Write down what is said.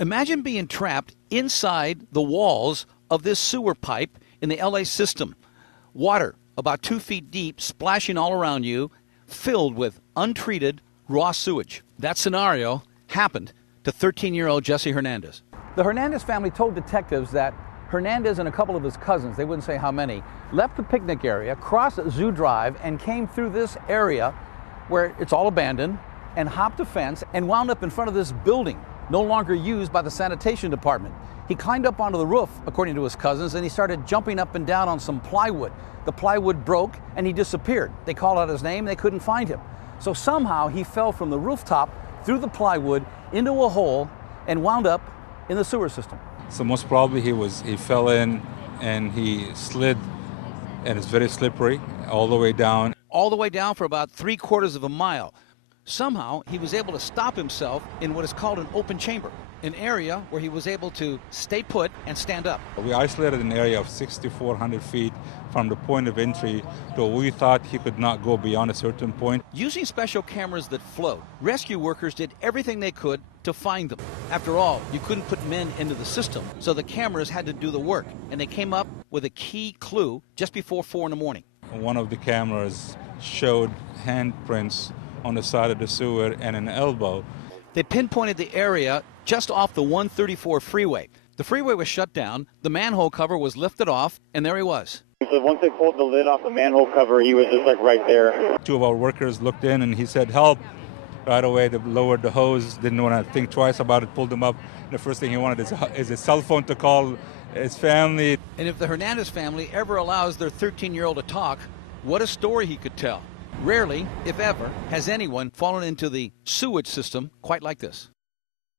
Imagine being trapped inside the walls of this sewer pipe in the LA system. Water about 2 feet deep splashing all around you, filled with untreated raw sewage. That scenario happened to 13-year-old Jesse Hernandez. The Hernandez family told detectives that Hernandez and a couple of his cousins, they wouldn't say how many, left the picnic area, crossed Zoo Drive, and came through this area where it's all abandoned, and hopped a fence and wound up in front of this building, no longer used by the sanitation department. He climbed up onto the roof, according to his cousins, and he started jumping up and down on some plywood. The plywood broke and he disappeared. They called out his name, they couldn't find him. So somehow he fell from the rooftop through the plywood into a hole and wound up in the sewer system. So most probably he fell in and he slid, and it's very slippery all the way down. All the way down for about 3/4 of a mile. Somehow he was able to stop himself in what is called an open chamber, an area where he was able to stay put and stand up. We isolated an area of 6,400 feet from the point of entry to we thought he could not go beyond a certain point. Using special cameras that float, rescue workers did everything they could to find them. After all, you couldn't put men into the system, so the cameras had to do the work, and they came up with a key clue just before 4 in the morning. One of the cameras showed handprints on the side of the sewer and an elbow. They pinpointed the area just off the 134 freeway. The freeway was shut down, the manhole cover was lifted off, and there he was. So once they pulled the lid off the manhole cover, he was just like right there. Two of our workers looked in and he said, "Help." Right away, they lowered the hose, didn't want to think twice about it, pulled him up. The first thing he wanted is a cell phone to call his family. And if the Hernandez family ever allows their 13-year-old to talk, what a story he could tell. Rarely, if ever, has anyone fallen into the sewage system quite like this.